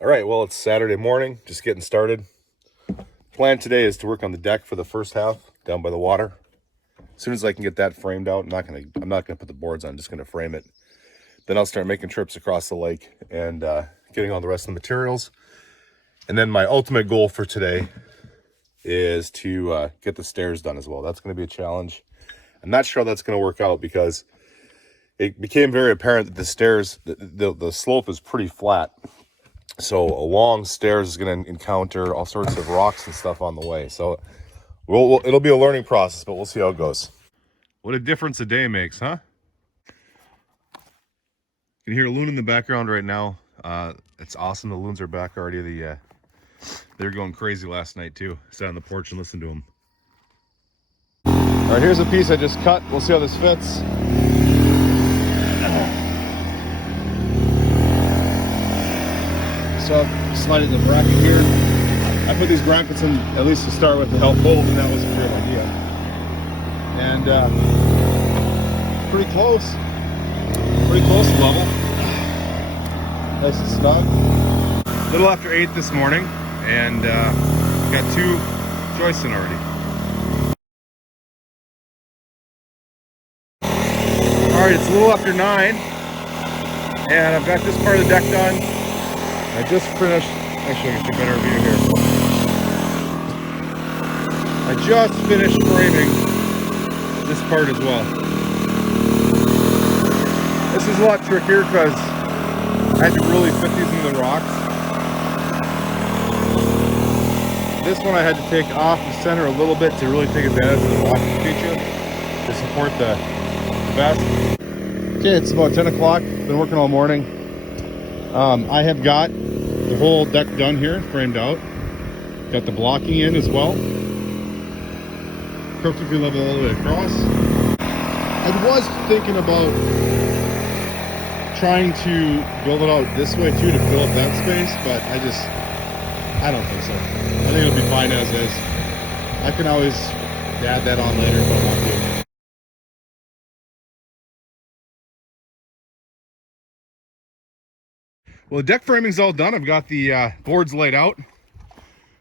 All right, well, it's Saturday morning, just getting started. Plan today is to work on the deck for the first half down by the water. As soon as I can get that framed out, I'm not gonna put the boards on, I'm just gonna frame it. Then I'll start making trips across the lake and getting all the rest of the materials. And then my ultimate goal for today is to get the stairs done as well. That's gonna be a challenge. I'm not sure how that's gonna work out because it became very apparent that the stairs, the slope is pretty flat. So a long stairs is going to encounter all sorts of rocks and stuff on the way. So it'll be a learning process, but we'll see how it goes. What a difference a day makes, huh? You can hear a loon in the background right now. It's awesome. The loons are back already. They were going crazy last night too. Sat on the porch and listened to them. All right, here's a piece I just cut. We'll see how this fits. So I've slided the bracket here. I put these brackets in at least to start with to help hold, and that was a great idea. And pretty close to level. Nice and snug. A little after 8 this morning, and got 2 joists in already. All right, it's a little after 9, and I've got this part of the deck done. I just finished, actually I get a better view here. I just finished framing this part as well. This is a lot trickier because I had to really fit these into the rocks. This one I had to take off the center a little bit to really take advantage of the rocking feature to support the vest. Okay, it's about 10 o'clock, been working all morning. I have got the whole deck done here, framed out. Got the blocking in as well. Perfectly level all the way across. I was thinking about trying to build it out this way too to fill up that space, but I don't think so. I think it'll be fine as is. I can always add that on later if I want to. Well, the deck framing's all done. I've got the boards laid out.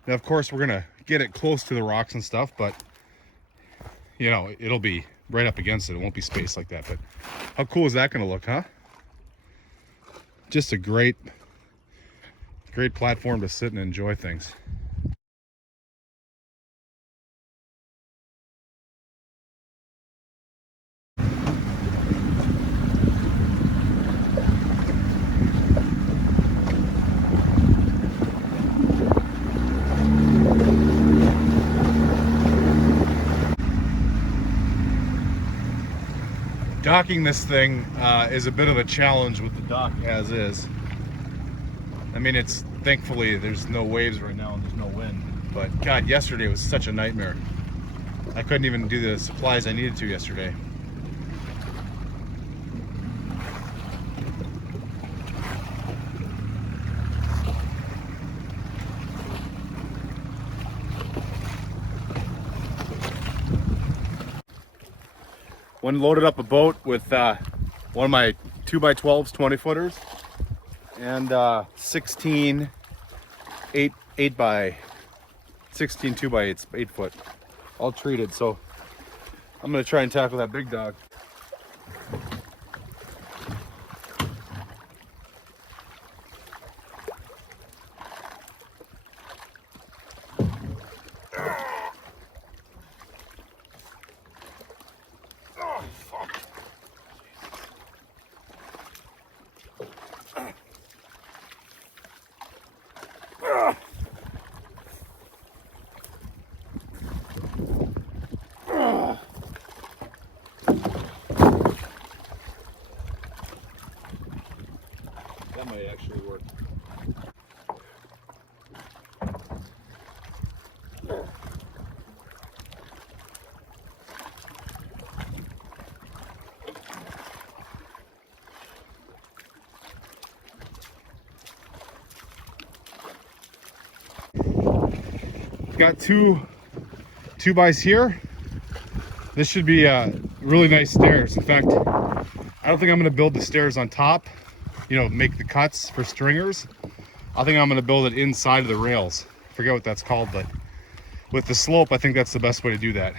Now, of course, we're gonna get it close to the rocks and stuff, but you know, it'll be right up against it. It won't be spaced like that, but how cool is that gonna look, huh? Just a great platform to sit and enjoy things. Docking this thing is a bit of a challenge with the dock as is. I mean, it's thankfully there's no waves right now and there's no wind, but God, yesterday was such a nightmare. I couldn't even do the supplies I needed to yesterday. One loaded up a boat with one of my 2x12s, 20 footers, and 16 2x8s, 8 foot, all treated. So I'm gonna try and tackle that big dog. That might actually work. Got two bys here. This should be really nice stairs. In fact, I don't think I'm going to build the stairs on top, you know, make the cuts for stringers. I think I'm going to build it inside of the rails. I forget what that's called, but with the slope, I think that's the best way to do that.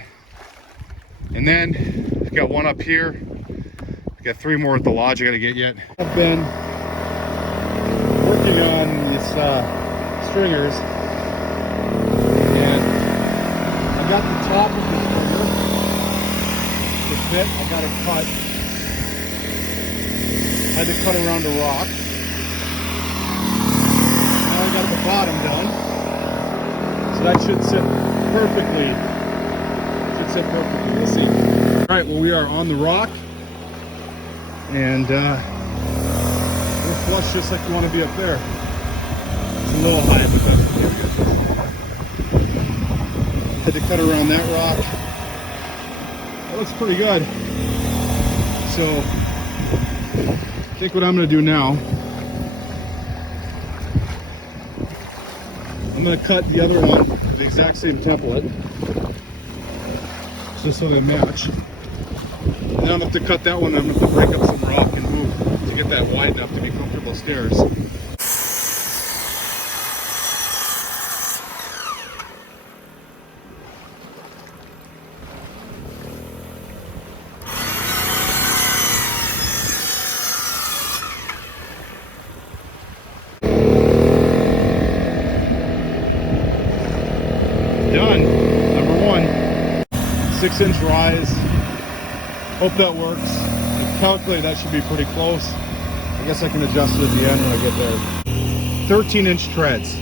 And then I've got one up here. I've got 3 more at the lodge I got to get yet. I've been working on this stringers, and I got the top of the stringer to fit. I got it cut. I had to cut around a rock. Now I got the bottom done, so that should sit perfectly. We'll see. All right, well, we are on the rock, and we're flush just like you want to be up there. It's a little high, but that's okay. Had to cut around that rock. That looks pretty good. So I think what I'm going to do now, I'm going to cut the other one with the exact same template, just so they match. And then I'm going to have to cut that one, I'm going to have to break up some rock and move to get that wide enough to be comfortable stairs. Done. Number 1. 6-inch rise. Hope that works. If calculate, that should be pretty close. I guess I can adjust it at the end when I get there. 13-inch treads,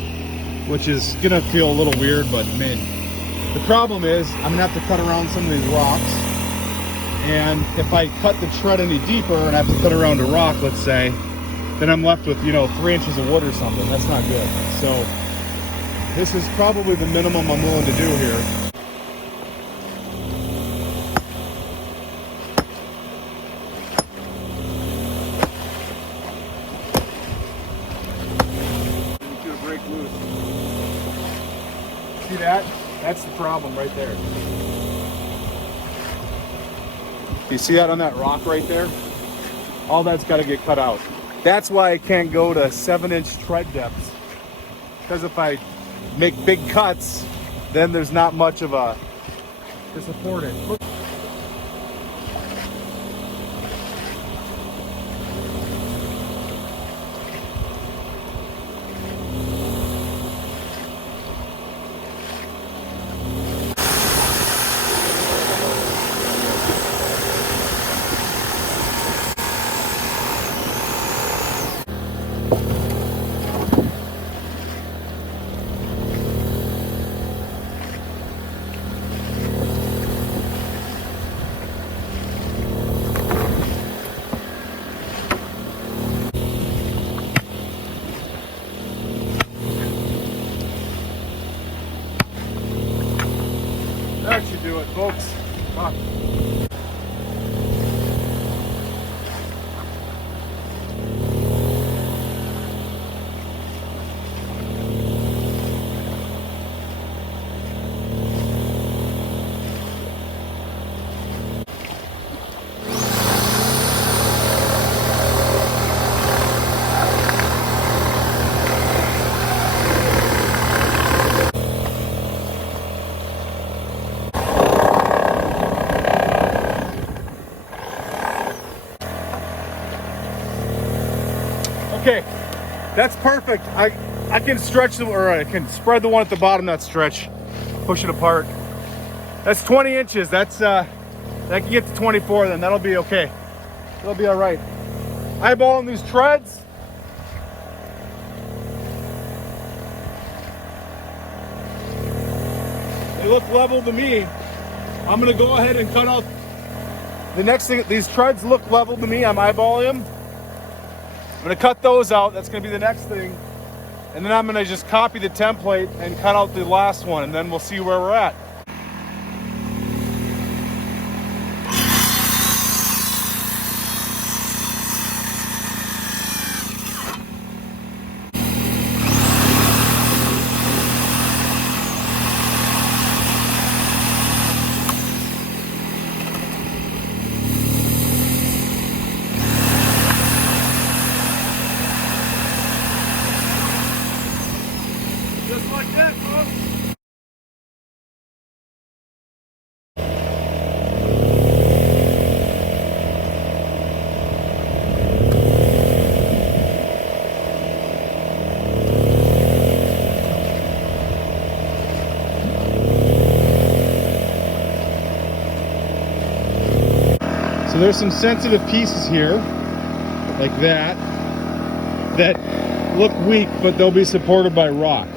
which is gonna feel a little weird, but man, the problem is I'm gonna have to cut around some of these rocks, and if I cut the tread any deeper and I have to cut around a rock, let's say, then I'm left with, 3 inches of wood or something. That's not good. So this is probably the minimum I'm willing to do here. See that? That's the problem right there. You see that on that rock right there? All that's got to get cut out. That's why I can't go to 7-inch tread depths. Because if I make big cuts, then there's not much of a to support it. That should do it, folks. Come on. Okay, that's perfect. I can stretch the, or I can spread the one at the bottom, not stretch, push it apart. That's 20 inches. That's that can get to 24, then that'll be okay. That'll be all right. Eyeballing these treads. They look level to me. I'm gonna go ahead and cut out the next thing. These treads look level to me. I'm eyeballing them. I'm gonna cut those out. That's gonna be the next thing. And then I'm gonna just copy the template and cut out the last one, and then we'll see where we're at. So there's some sensitive pieces here, like that look weak, but they'll be supported by rock.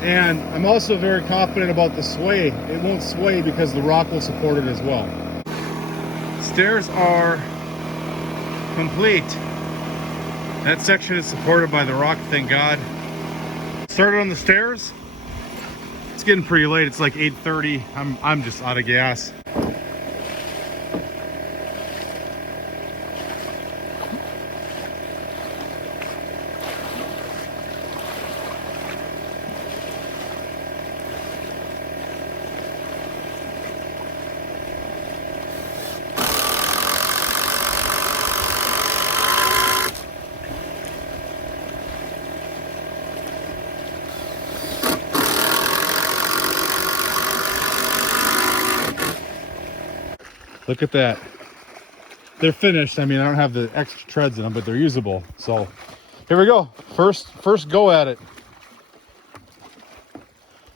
And I'm also very confident about the sway. It won't sway because the rock will support it as well. Stairs are complete. That section is supported by the rock, thank God. Started on the stairs. It's getting pretty late. It's like 8:30. I'm just out of gas. Look at that. They're finished. I mean, I don't have the extra treads in them, but they're usable. So here we go. First go at it.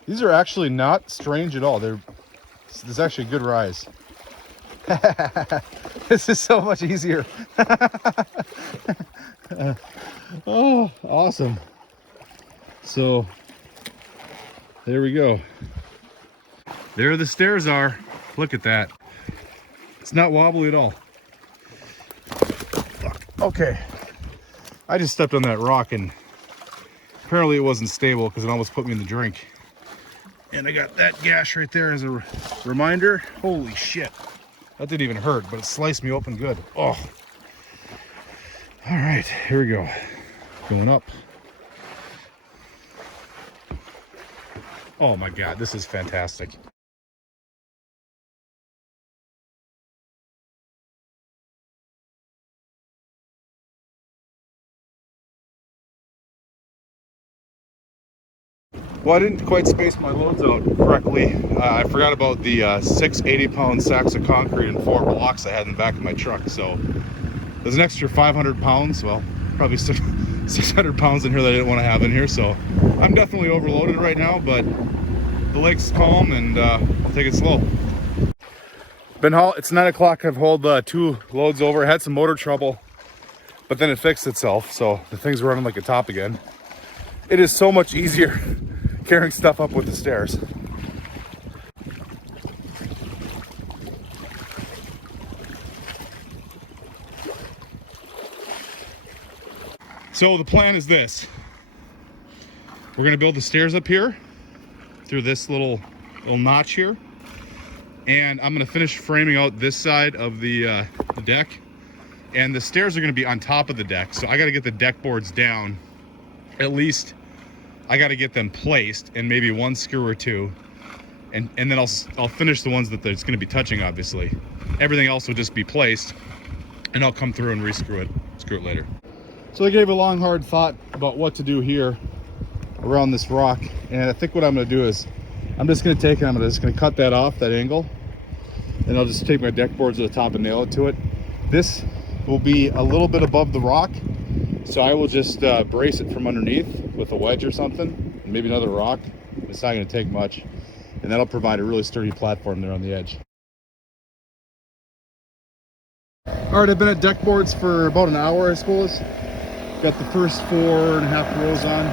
These are actually not strange at all. There's actually a good rise. This is so much easier. Oh, awesome. So there we go. There the stairs are. Look at that. It's not wobbly at all. Okay. I just stepped on that rock and apparently it wasn't stable because it almost put me in the drink. And I got that gash right there as a reminder. Holy shit. That didn't even hurt, but it sliced me open good. Oh. All right, here we go. Going up. Oh my God, this is fantastic. Well, I didn't quite space my loads out correctly. I forgot about the 6 80-pound sacks of concrete and 4 blocks I had in the back of my truck. So there's an extra 500 pounds, well, probably 600 pounds in here that I didn't want to have in here. So I'm definitely overloaded right now, but the lake's calm and I'll take it slow. It's 9 o'clock. I've hauled 2 loads over. I had some motor trouble, but then it fixed itself. So the thing's running like a top again. It is so much easier carrying stuff up with the stairs. So the plan is this. We're gonna build the stairs up here through this little notch here. And I'm gonna finish framing out this side of the deck. And the stairs are gonna be on top of the deck. So I gotta get the deck boards down. At least I got to get them placed and maybe 1 screw or 2, and then I'll finish the ones that it's going to be touching. Obviously, everything else will just be placed, and I'll come through and screw it later. So I gave a long hard thought about what to do here around this rock, and I think what I'm going to do is I'm just going to take it. I'm just going to cut that off, that angle, and I'll just take my deck boards to the top and nail it to it. This will be a little bit above the rock. So I will just brace it from underneath with a wedge or something, maybe another rock. It's not going to take much, and that'll provide a really sturdy platform there on the edge. All right, I've been at deck boards for about an hour, I suppose. Got the first 4.5 rows on.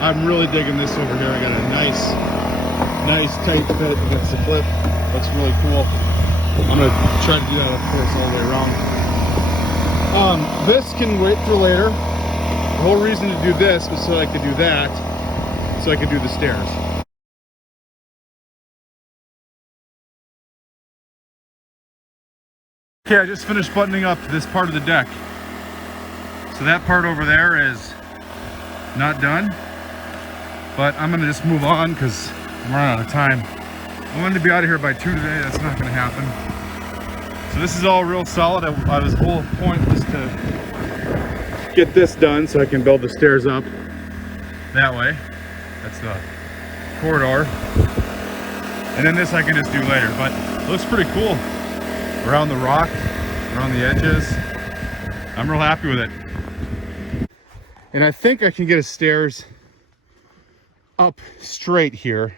I'm really digging this over here. I got a nice tight fit against the clip. Looks really cool. I'm going to try to do that, of course, all the way around. This can wait for later. The whole reason to do this was so I could do that, so I could do the stairs. Okay, I just finished buttoning up this part of the deck. So that part over there is not done, but I'm gonna just move on because I'm running out of time. I wanted to be out of here by 2 today. That's not gonna happen. So this is all real solid. This whole point was to get this done so I can build the stairs up that way. That's the corridor. And then this I can just do later, but it looks pretty cool. Around the rock, around the edges. I'm real happy with it. And I think I can get a stairs up straight here,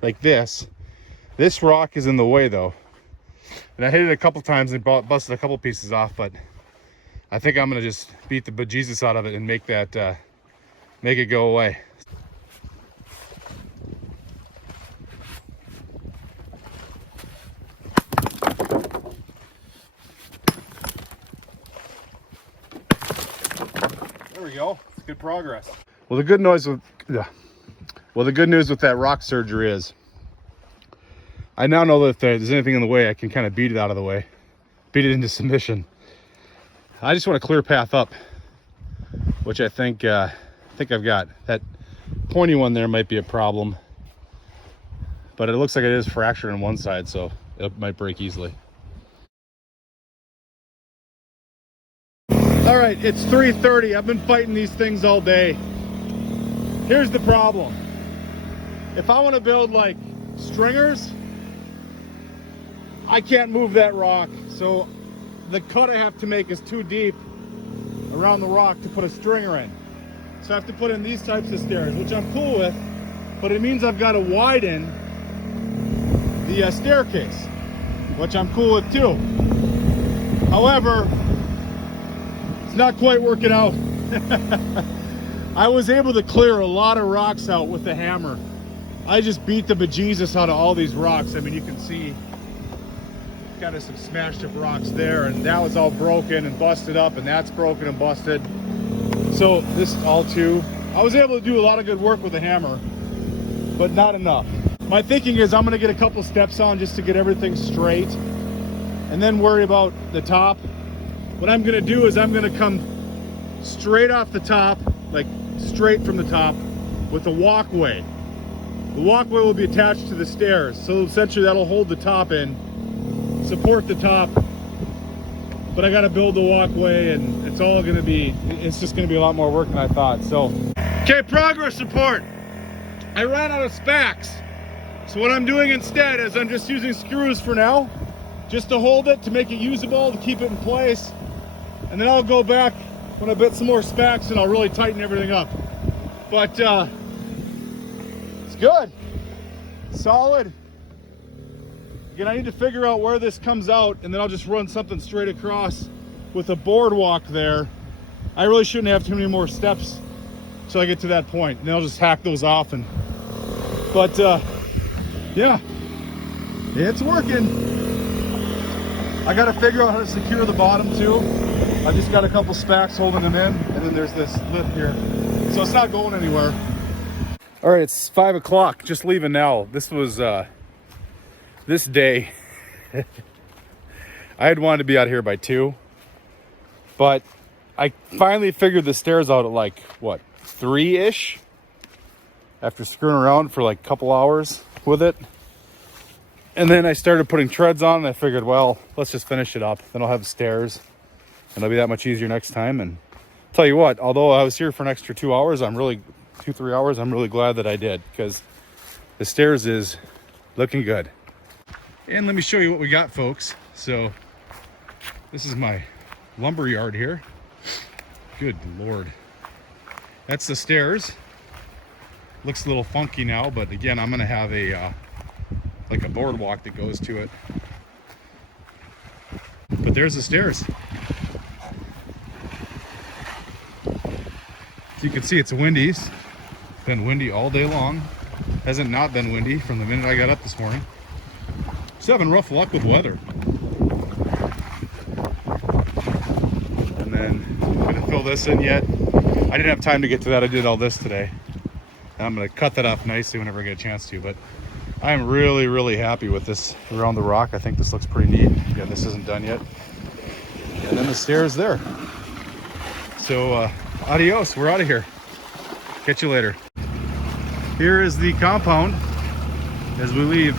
like this. This rock is in the way though. And I hit it a couple times and busted a couple pieces off, but I think I'm gonna just beat the bejesus out of it and make that make it go away. There we go. It's good progress. Well, the good news with that rock surgery is I now know that if there's anything in the way, I can kind of beat it out of the way, beat it into submission. I just want a clear path up, which I think I've got. That pointy one there might be a problem, but it looks like it is fractured on one side, so it might break easily. All right, it's 3:30. I've been fighting these things all day. Here's the problem. If I want to build like stringers, I can't move that rock. So the cut I have to make is too deep around the rock to put a stringer in. So I have to put in these types of stairs, which I'm cool with, but it means I've got to widen the staircase, which I'm cool with too. However, it's not quite working out. I was able to clear a lot of rocks out with the hammer. I just beat the bejesus out of all these rocks. I mean, you can see kind of some smashed up rocks there, and that was all broken and busted up, and that's broken and busted. So this all too. I was able to do a lot of good work with the hammer, but not enough. My thinking is I'm gonna get a couple steps on just to get everything straight and then worry about the top. What I'm gonna do is I'm gonna come straight off the top, like straight from the top with a walkway. The walkway will be attached to the stairs, so essentially that'll hold the top in, support the top, but I gotta build the walkway, and it's just gonna be a lot more work than I thought. So, okay, progress report. I ran out of spacks. So what I'm doing instead is I'm just using screws for now, just to hold it, to make it usable, to keep it in place. And then I'll go back when I bit some more spacks and I'll really tighten everything up. But it's good, solid. Again, I need to figure out where this comes out, and then I'll just run something straight across with a boardwalk there. I really shouldn't have too many more steps till I get to that point. And then I'll just hack those off. But yeah, it's working. I got to figure out how to secure the bottom too. I just got a couple spacks holding them in, and then there's this lip here, so it's not going anywhere. All right, it's 5 o'clock. Just leaving now. This was this day. I had wanted to be out here by 2, but I finally figured the stairs out at like what, 3-ish, after screwing around for like a couple hours with it. And then I started putting treads on, and I figured, well, let's just finish it up. Then I'll have stairs, and it'll be that much easier next time. And tell you what, although I was here for an extra 2 hours, 2-3 hours, I'm really glad that I did, because the stairs is looking good. And let me show you what we got, folks. So this is my lumber yard here. Good Lord. That's the stairs. Looks a little funky now, but again, I'm gonna have a like a boardwalk that goes to it. But there's the stairs. So you can see it's windy. It's been windy all day long. Hasn't not been windy from the minute I got up this morning. Just having rough luck with weather. And then I didn't fill this in yet. I didn't have time to get to that. I did all this today. And I'm gonna cut that off nicely whenever I get a chance to, but I'm really, really happy with this around the rock. I think this looks pretty neat. Again, this isn't done yet. And then the stairs there. So adios, we're out of here. Catch you later. Here is the compound as we leave.